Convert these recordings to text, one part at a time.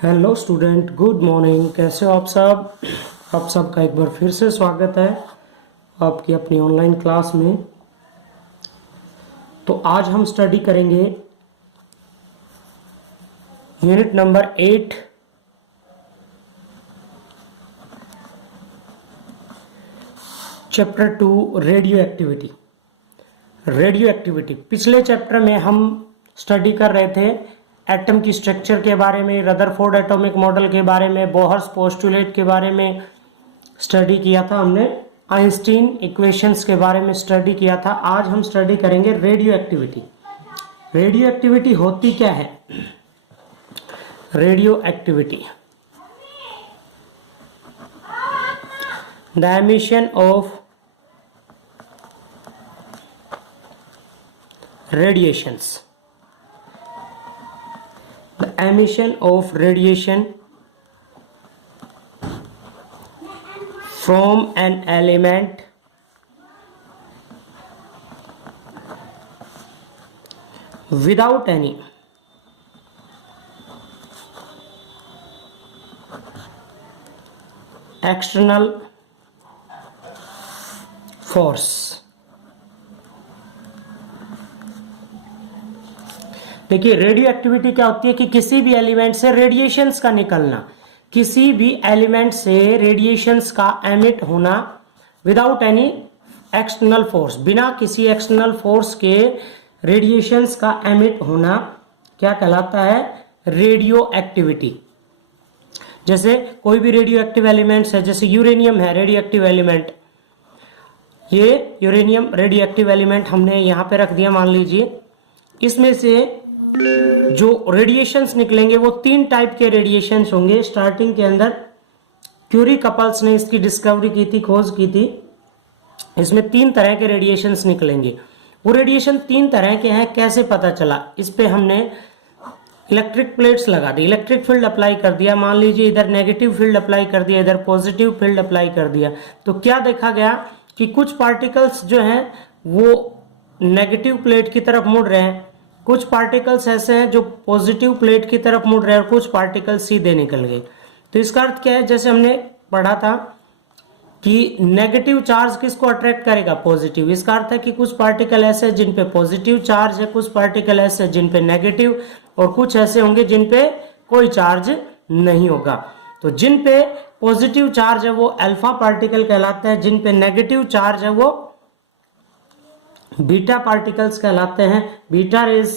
Hello student, good morning. कैसे हो आप सब? आप सबका एक बार फिर से स्वागत है आपकी अपनी ऑनलाइन क्लास में। तो आज हम स्टडी करेंगे unit number 8, chapter 2, radio activity. Radio activity पिछले चैप्टर में हम स्टडी कर रहे थे एटम की स्ट्रक्चर के बारे में, रदरफोर्ड एटॉमिक मॉडल के बारे में, बोहर्स पोस्टुलेट के बारे में स्टडी किया था हमने, आइंस्टीन इक्वेशंस के बारे में स्टडी किया था। आज हम स्टडी करेंगे रेडियो एक्टिविटी। रेडियो एक्टिविटी होती क्या है? Radio activity the emission of radiations. The emission of radiation from an element without any external force. देखिए, रेडियो एक्टिविटी क्या होती है कि किसी भी एलिमेंट से रेडिएशंस का निकलना, किसी भी एलिमेंट से रेडिएशंस का एमिट होना विदाउट एनी एक्सटर्नल फोर्स, बिना किसी एक्सटर्नल फोर्स के रेडिएशंस का एमिट होना क्या कहलाता है? Radio activity. जैसे कोई भी रेडियो एक्टिव एलिमेंट्स है, जैसे यूरेनियम है रेडियो एक्टिव एलिमेंट। ये यूरेनियम रेडियो एक्टिव एलिमेंट हमने यहां पे रख दिया, मान लीजिए। इसमें से जो रेडिएशंस निकलेंगे वो 3 टाइप के रेडिएशंस होंगे। स्टार्टिंग के अंदर क्यूरी कपल्स ने इसकी डिस्कवरी की थी, खोज की थी। इसमें 3 तरह के रेडिएशंस निकलेंगे। वो रेडिएशन 3 तरह के हैं, कैसे पता चला? इस पे हमने इलेक्ट्रिक प्लेट्स लगा दी, इलेक्ट्रिक फील्ड अप्लाई कर दिया। मान लीजिए इधर नेगेटिव फील्ड अप्लाई कर दिया, इधर पॉजिटिव फील्ड अप्लाई कर दिया। तो क्या देखा गया कि कुछ पार्टिकल्स जो हैं वो नेगेटिव प्लेट की तरफ मुड़ रहे हैं, कुछ पार्टिकल्स ऐसे हैं जो पॉजिटिव प्लेट की तरफ मुड़ रहे हैं, और कुछ पार्टिकल्स सीधे निकल गए। तो इसका अर्थ क्या है? जैसे हमने पढ़ा था कि नेगेटिव चार्ज किसको अट्रैक्ट करेगा? पॉजिटिव। इसका अर्थ है कि कुछ पार्टिकल ऐसे हैं जिन पे पॉजिटिव चार्ज है, कुछ पार्टिकल ऐसे हैं जिन पे नेगेटिव, और कुछ ऐसे होंगे जिन पे कोई चार्ज नहीं होगा। तो जिन पे पॉजिटिव चार्ज है वो अल्फा पार्टिकल कहलाते हैं, जिन पे नेगेटिव चार्ज है वो बीटा पार्टिकल्स कहलाते हैं, बीटा रेज।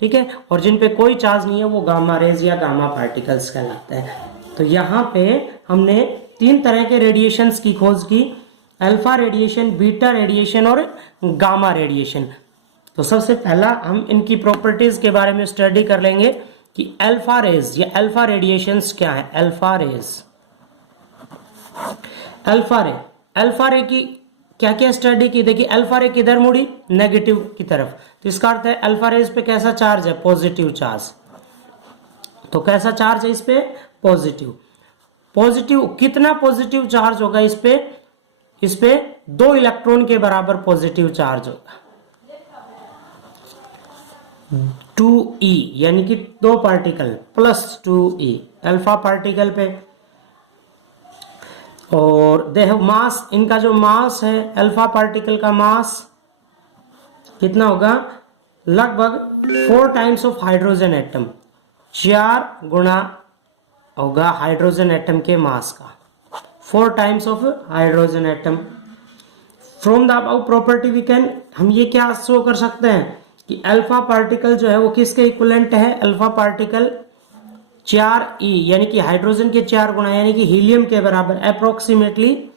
ठीक है। और जिन पे कोई चार्ज नहीं है वो गामा रेज या गामा पार्टिकल्स कहलाते हैं। तो यहाँ पे हमने 3 तरह के रेडिएशंस की खोज की, अल्फा रेडिएशन, बीटा रेडिएशन और गामा रेडिएशन। तो सबसे पहला हम इनकी प्रॉपर्टीज के बारे में स्टडी कर लेंगे कि अल्फा रेज या अल्फा रेडिएशंस क्या है। अल्फा रेज, अल्फा रे की क्या क्या स्टडी की? देखिए, अल्फा रे किधर मुड़ी? नेगेटिव की तरफ। तो इसका अर्थ है अल्फा रेज पे कैसा चार्ज है? Positive charge. तो कैसा चार्ज है इस पे? पॉजिटिव। पॉजिटिव कितना पॉजिटिव चार्ज होगा इस पे? इस पे 2 इलेक्ट्रॉन के बराबर पॉजिटिव चार्ज होगा। 2e यानी कि 2 particle plus 2e alpha particle पे। और दे हैव मास, इनका जो मास है अल्फा पार्टिकल का मास कितना होगा? लगभग 4 टाइम्स ऑफ हाइड्रोजन एटम, 4 गुना होगा हाइड्रोजन एटम के मास का, 4 times of hydrogen atom. From the above property we can, हम ये क्या शो कर सकते हैं कि अल्फा पार्टिकल जो है वो किसके इक्विवेलेंट है? अल्फा पार्टिकल 4e यानी कि हाइड्रोजन के 4 गुना यानी कि हीलियम के बराबर अप्रोक्सीमेटली।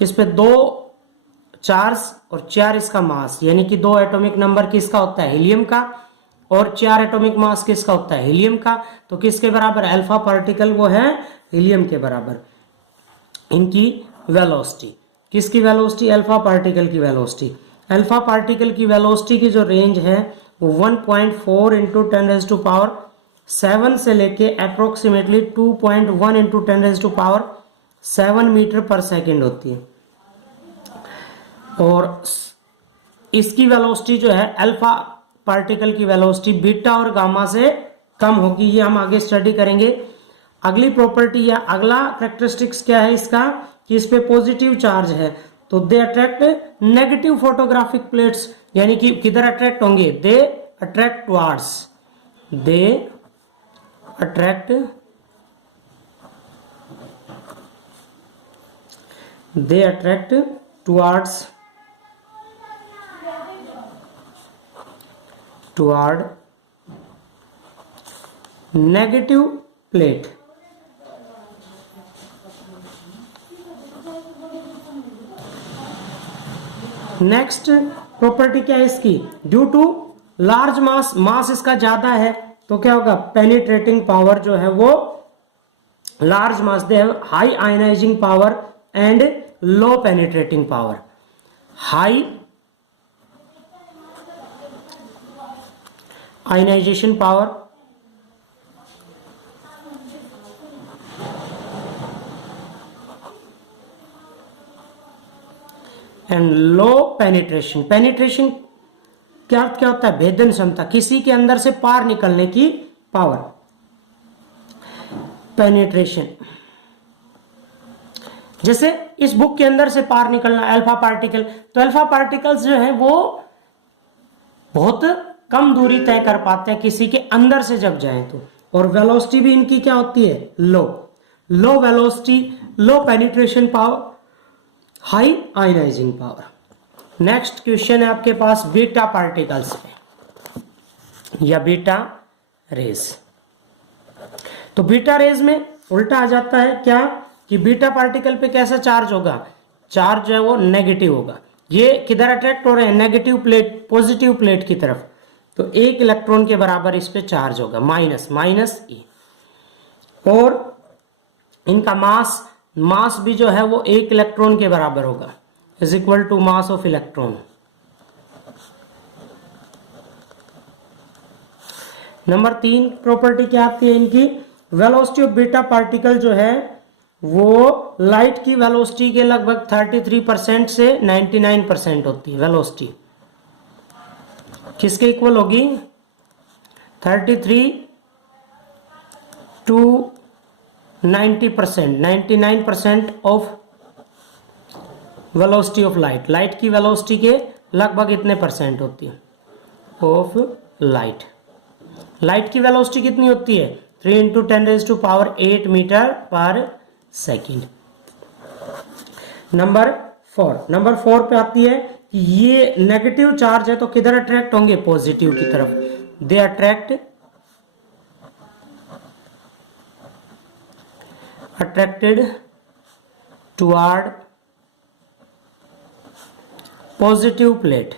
इस पे 2 चार्ज और 4 इसका मास, यानी कि 2 एटॉमिक नंबर किसका होता है? हीलियम का, और 4 एटॉमिक मास किसका होता है? हीलियम का। तो किसके बराबर? अल्फा पार्टिकल वो है हीलियम के बराबर। इनकी वेलोसिटी, किसकी वेलोसिटी? अल्फा पार्टिकल की वेलोसिटी। अल्फा पार्टिकल की वेलोसिटी की जो रेंज है वो 1.4 इंटू 10⁻⁷ से लेके approximately 2.1 into 10⁻⁷ metre per second होती है। और इसकी वेलोसिटी जो है अल्फा पार्टिकल की वेलोसिटी बीटा और गामा से कम होगी, ये हम आगे स्टडी करेंगे। अगली प्रॉपर्टी या अगला कैरेक्टरिस्टिक्स क्या है इसका कि इस पे पॉजिटिव चार्ज है, तो they attract negative photographic plates, यानी कि किधर अट्रैक्ट होंगे, they attract towards, they attract toward negative plate। Next property क्या है इसकी, ड्यू टू लार्ज मास, मास इसका ज्यादा है तो क्या होगा, पेनिट्रेटिंग पावर जो है वो large mass, they have high ionizing power and low penetrating power, high ionization power and low penetration. Penetration क्या अर्थ क्या होता है, भेदन क्षमता, किसी के अंदर से पार निकलने की पावर, पेनिट्रेशन। जैसे इस बुक के अंदर से पार निकलना, अल्फा पार्टिकल, तो अल्फा पार्टिकल्स जो है वो बहुत कम दूरी तय कर पाते हैं किसी के अंदर से जब जाएं तो, और वेलोसिटी भी इनकी क्या होती है, low velocity, low penetration power, high ionizing power. Next question है आपके पास बीटा पार्टिकल्स पे या बीटा रेज। तो बीटा रेज में उल्टा आ जाता है क्या कि बीटा पार्टिकल पे कैसा चार्ज होगा, चार्ज जो है वो नेगेटिव होगा, ये किधर अट्रैक्ट हो रहे हैं, नेगेटिव प्लेट, पॉजिटिव प्लेट की तरफ, तो 1 इलेक्ट्रॉन के बराबर इस पे चार्ज होगा, माइनस ई, और इनका मास भी जो है वो 1 इलेक्ट्रॉन के बराबर होगा, is equal to mass of electron. Number 3 property क्या आती है इनकी, वेलोसिटी ऑफ बीटा पार्टिकल जो है वो लाइट की वेलोसिटी के लगभग 33% से 99% होती है। वेलोसिटी किसके इक्वल होगी, 33 to 90%, 99% of velocity of light, light की वेलोसिटी के लगभग इतने परसेंट होती है ऑफ लाइट। लाइट की वेलोसिटी कितनी होती है, 3 × 10⁸ मीटर पर सेकेंड। नंबर 4 पे आती है कि ये नेगेटिव चार्ज है तो किधर अट्रैक्ट होंगे, पॉजिटिव की तरफ, दे अट्रैक्टेड टुवर्ड पॉजिटिव प्लेट,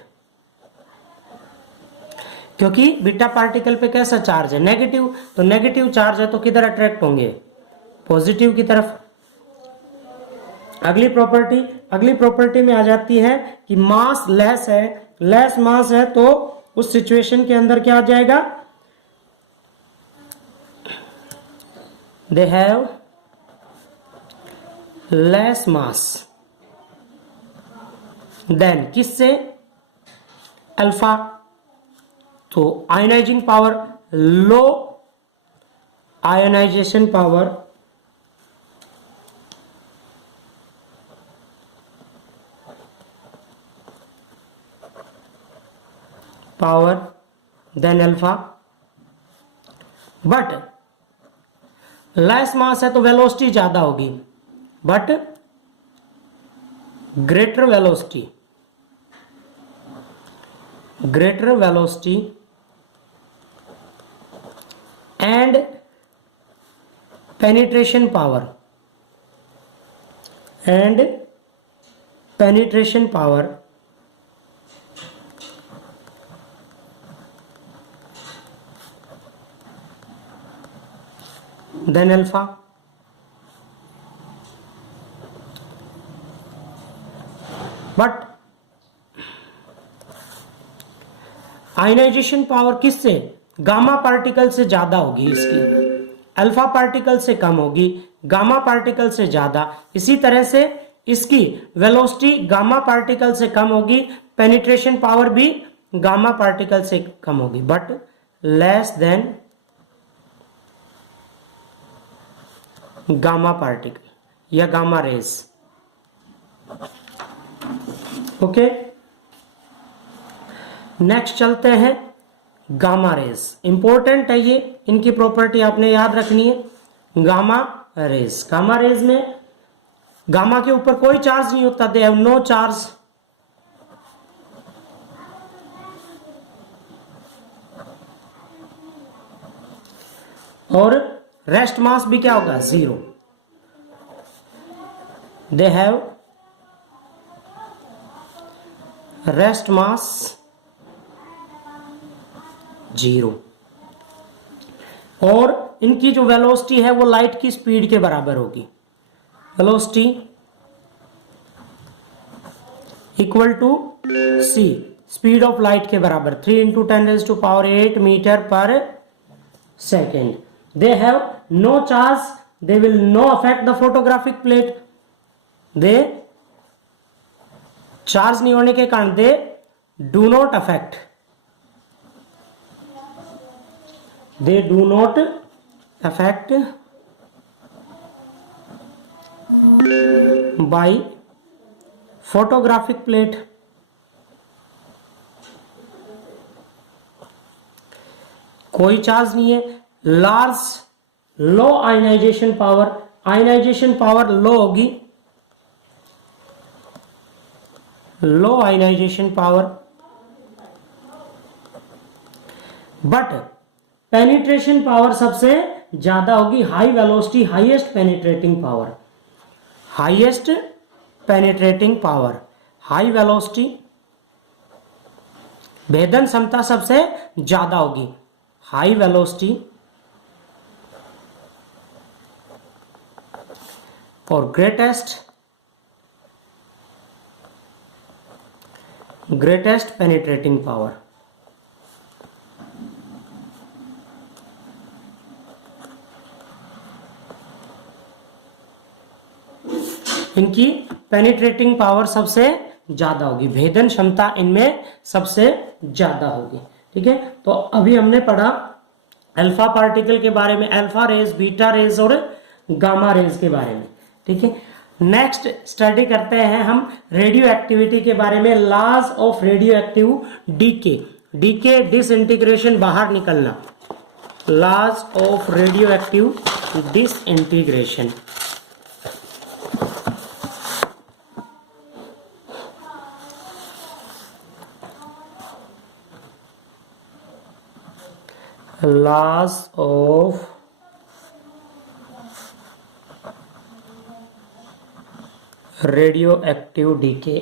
क्योंकि बीटा पार्टिकल पे कैसा चार्ज है, नेगेटिव, तो नेगेटिव चार्ज है तो किधर अट्रैक्ट होंगे, पॉजिटिव की तरफ। अगली प्रॉपर्टी में आ जाती है कि मास लेस मास है तो उस सिचुएशन के अंदर क्या आ जाएगा, they have less mass than किससे, अल्फा, तो ionizing power, low ionization power, than alpha, but less mass है तो वेलोसिटी ज्यादा होगी, but greater velocity and penetration power than alpha. But ionization power किससे, गामा पार्टिकल से ज्यादा होगी इसकी, अल्फा पार्टिकल से कम होगी, गामा पार्टिकल से ज्यादा। इसी तरह से इसकी वेलोसिटी गामा पार्टिकल से कम होगी, पेनिट्रेशन पावर भी गामा पार्टिकल से कम होगी, but less than gamma particle या गामा रेज। ओके, नेक्स्ट चलते हैं गामा रेज। इंपॉर्टेंट है ये, इनकी प्रॉपर्टी आपने याद रखनी है। गामा रेज, गामा रेज में गामा के ऊपर कोई चार्ज नहीं होता, दे हैव नो चार्ज। और रेस्ट मास भी क्या होगा, 0। They have rest mass 0। और इनकी जो वेलोसिटी है वो लाइट की स्पीड के बराबर होगी। Velocity equal to c, speed of light के बराबर, 3 × 10⁸ metre per second. They have no charge, they will no affect the photographic plate. They charge नहीं होने के कारण they do not affect, they do not affect by photographic plate। कोई charge नहीं है। Large low ionization power, ionization power low होगी, low ionization power, but penetration power सबसे ज्यादा होगी। High velocity, highest penetrating power, highest penetrating power, high velocity, भेदन क्षमता सबसे ज्यादा होगी। हाई वेलोसिटी और ग्रेटेस्ट पेनिट्रेटिंग पावर। इनकी पेनिट्रेटिंग पावर सबसे ज्यादा होगी, भेदन क्षमता इनमें सबसे ज्यादा होगी। ठीक है, तो अभी हमने पढ़ा अल्फा पार्टिकल के बारे में, अल्फा रेज, बीटा रेज और गामा रेज के बारे में। ठीक है, नेक्स्ट स्टडी करते हैं हम रेडियो एक्टिविटी के बारे में, laws of radioactive decay, decay disintegration, बाहर निकलना, laws of radioactive disintegration. Laws of radioactive decay.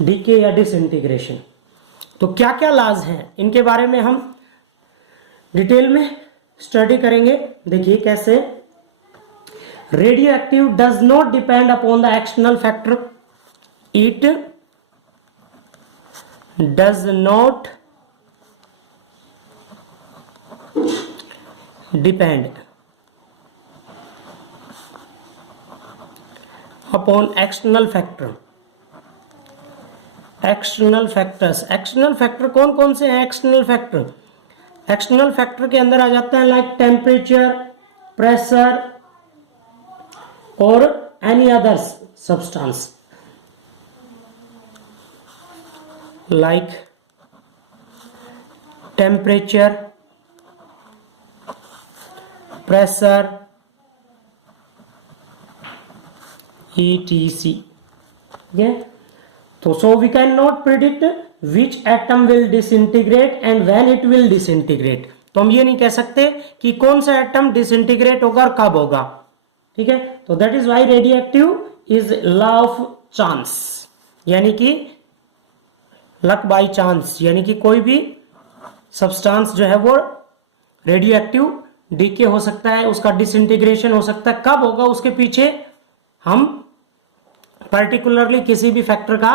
Decay या डिसइंटीग्रेशन, तो क्या क्या लॉज हैं इनके बारे में हम डिटेल में स्टडी करेंगे। देखिए कैसे। Radio active does not depend upon the external factor, it does not depend upon external factor। External factors, external factor कौन कौन से हैं? एक्सटर्नल फैक्टर, एक्सटर्नल फैक्टर के अंदर आ जाता है लाइक टेम्परेचर, प्रेशर और any other substance like temperature, pressure, etc। ठीक है, तो so we can not predict which atom will disintegrate and when it will disintegrate. तो हम ये नहीं कह सकते कि कौन सा एटम डिसइंटीग्रेट होगा और कब होगा। ठीक है, तो that is why radio active is law of chance, यानी कि लक बाय चांस, यानी कि कोई भी सब्सटेंस जो है वो रेडियो एक्टिव डीके हो सकता है, उसका डिसइंटीग्रेशन हो सकता है, कब होगा उसके पीछे हम पर्टिकुलरली किसी भी फैक्टर का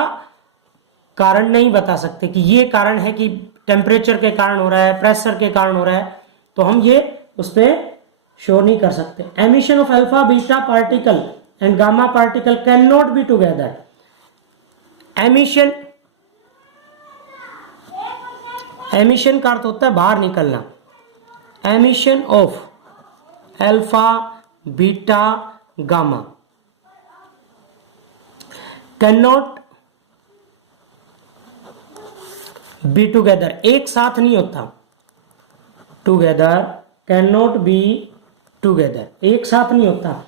कारण नहीं बता सकते कि ये कारण है कि टेम्परेचर के कारण हो रहा है, प्रेशर के कारण हो रहा है, तो हम ये उस पर शो नहीं कर सकते। Emission of alpha beta particle and gamma particle can not be together. Emission emission का अर्थ होता है बाहर निकलना, emission of alpha beta gamma can not be together, एक साथ नहीं होता, together can not be together, एक साथ नहीं होता।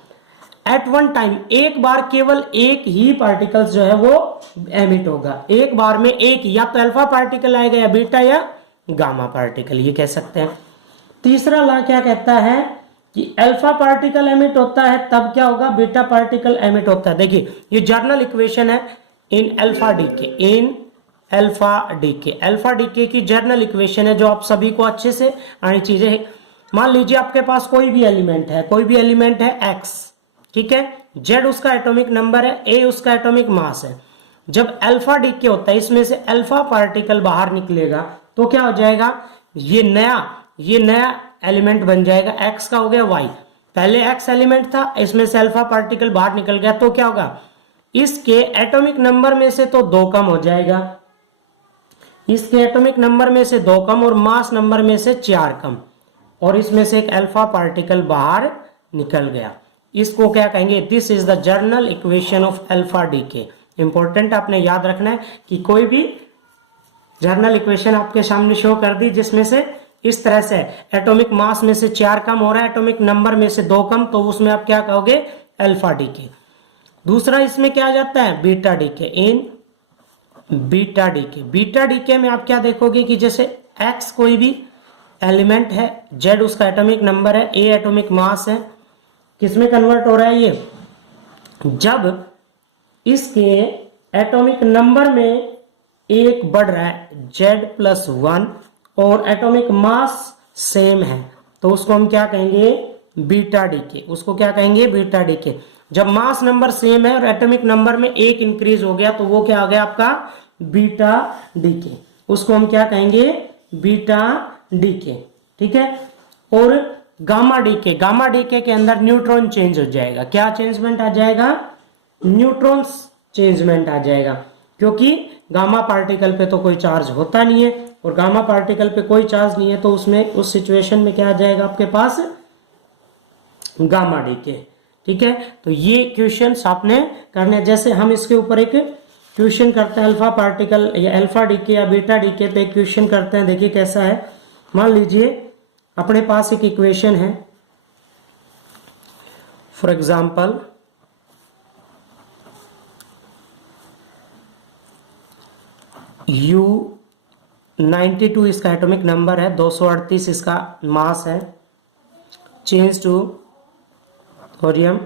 एट वन टाइम, एक बार केवल एक ही पार्टिकल्स जो है वो एमिट होगा, एक बार में एक, या तो अल्फा पार्टिकल आएगा या बीटा या गामा पार्टिकल, ये कह सकते हैं। तीसरा लॉ क्या कहता है कि अल्फा पार्टिकल एमिट होता है तब क्या होगा, बीटा पार्टिकल एमिट होता है। देखिए ये जर्नल इक्वेशन है इन अल्फा डीके, इन अल्फा डीके, अल्फा डीके की जर्नल इक्वेशन है जो आप सभी को अच्छे से आनी चीजें। मान लीजिए आपके पास कोई भी एलिमेंट है, कोई भी एलिमेंट है एक्स, ठीक है, जेड उसका एटॉमिक नंबर है, ए उसका एटॉमिक मास है। जब अल्फा डीके होता है इसमें से अल्फा पार्टिकल बाहर निकलेगा तो क्या हो जाएगा, ये नया एलिमेंट बन जाएगा, एक्स का हो गया वाई, पहले एक्स एलिमेंट था, इसमें से अल्फा पार्टिकल बाहर निकल गया तो क्या होगा, इसके एटॉमिक नंबर में से तो 2 कम हो जाएगा, इसके एटॉमिक नंबर में से 2 कम और मास नंबर में से 4 कम, और इसमें से एक अल्फा पार्टिकल बाहर निकल गया। इसको क्या कहेंगे, this is the general equation of alpha decay. Important आपने याद रखना है कि कोई भी जर्नल इक्वेशन आपके सामने शो कर दी जिसमें से इस तरह से एटॉमिक मास में से 4 कम हो रहा है, एटॉमिक नंबर में से 2 कम, तो उसमें आप क्या कहोगे, अल्फा डीके। दूसरा इसमें क्या आ जाता है, बीटा डीके, इन बीटा डीके। बीटा डीके में आप क्या देखोगे कि जैसे एक्स कोई भी एलिमेंट है, जेड उसका एटॉमिक नंबर है, ए एटॉमिक मास है, किसमें कन्वर्ट हो रहा है ये, जब इसके एटॉमिक नंबर में 1 बढ़ रहा है, Z+1, और एटॉमिक मास सेम है, तो उसको हम क्या कहेंगे, बीटा डीके, उसको क्या कहेंगे, बीटा डीके। जब मास नंबर सेम है और एटॉमिक नंबर में 1 इंक्रीज हो गया तो वो क्या हो गया आपका, बीटा डीके, उसको हम क्या कहेंगे, बीटा डीके, ठीक है। और गामा डीके, गामा डीके के अंदर न्यूट्रॉन चेंज हो जाएगा, क्या चेंजमेंट आ जाएगा, न्यूट्रॉन्स चेंजमेंट आ जाएगा, क्योंकि गामा पार्टिकल पे तो कोई चार्ज होता नहीं है, और गामा पार्टिकल पे कोई चार्ज नहीं है तो उसमें उस सिचुएशन में क्या आ जाएगा आपके पास, गामा डीके, ठीक है। तो ये क्वेश्चंस आपने करने, जैसे हम इसके ऊपर एक क्वेश्चन करते हैं अल्फा पार्टिकल या अल्फा डीके या बीटा डीके पे एक क्वेश्चन करते हैं, देखिए कैसा है। मान लीजिए अपने पास एक इक्वेशन है, फॉर एग्जांपल U92 इसका एटॉमिक नंबर है, 238 इसका मास है, चेंज टू थोरियम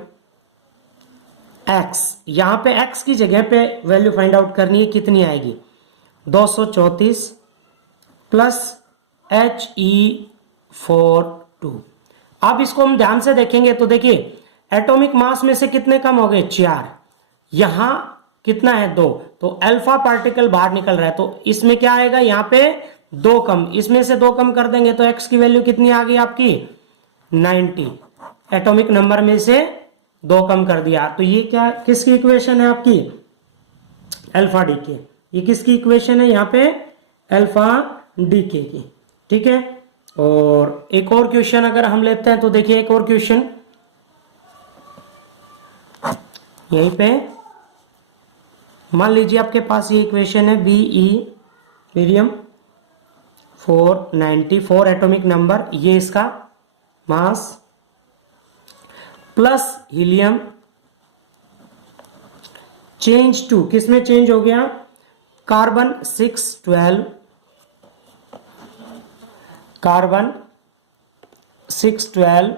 X, यहां पे X की जगह पे वैल्यू फाइंड आउट करनी है, कितनी आएगी, 234 प्लस He42। अब इसको हम ध्यान से देखेंगे तो देखिए एटॉमिक मास में से कितने कम हो गए, 4, यहां कितना है, 2, तो अल्फा पार्टिकल बाहर निकल रहा है, तो इसमें क्या आएगा, यहाँ पे 2 कम, इसमें से 2 कम कर देंगे तो x की वैल्यू कितनी आ गई आपकी, 90, एटॉमिक नंबर में से 2 कम कर दिया, तो ये क्या किसकी इक्वेशन है आपकी, अल्फा डीके, ये किसकी इक्वेशन है यहाँ पे, अल्फा डीके की, ठीक है। और एक और क्वेश्चन अगर हम लेते हैं तो देखिए एक और क्वेश्चन यहीं पे, मान लीजिए आपके पास ये इक्वेशन है Be मीडियम 494 एटॉमिक नंबर, ये इसका मास, प्लस हीलियम चेंज टू, किसमें चेंज हो गया, कार्बन 612, कार्बन 612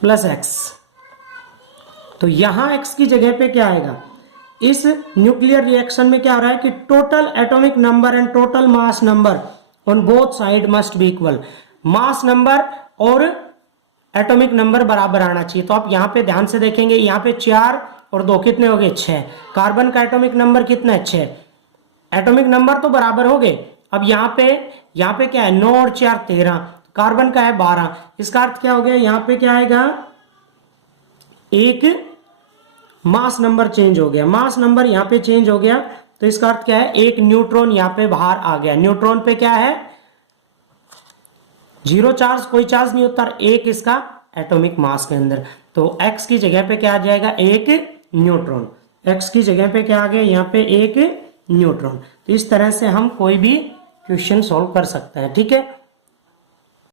प्लस x, तो यहां x की जगह पे क्या आएगा, इस न्यूक्लियर रिएक्शन में क्या हो रहा है कि total atomic number and total mass number on both side must be equal, mass number और एटॉमिक नंबर बराबर आना चाहिए। तो आप यहां पे ध्यान से देखेंगे, यहां पे 4 और 2 कितने हो गए, 6, कार्बन का एटॉमिक नंबर कितना है, 6, एटॉमिक नंबर तो बराबर हो गए। अब यहाँ पे क्या है, 9 और 4 13, कार्बन का है 12, इसका अर्थ क्या हो गया, यहाँ पे क्या आएगा, एक मास नंबर चेंज हो गया, मास नंबर यहाँ पे चेंज हो गया, तो इसका अर्थ क्या है, एक न्यूट्रॉन यहाँ पे बाहर आ गया। न्यूट्रॉन पे क्या है, जीरो चार्ज, कोई चार्ज नहीं होता, एक इसका एटॉमिक मास के अंदर। तो x की जगह पे क्या आ जाएगा, एक न्यूट्रॉन। x की जगह पे क्या आ गया, यहाँ पे एक न्यूट्रॉन। तो इस तरह से हम कोई भी क्वेश्चन सॉल्व कर सकते हैं, ठीक है।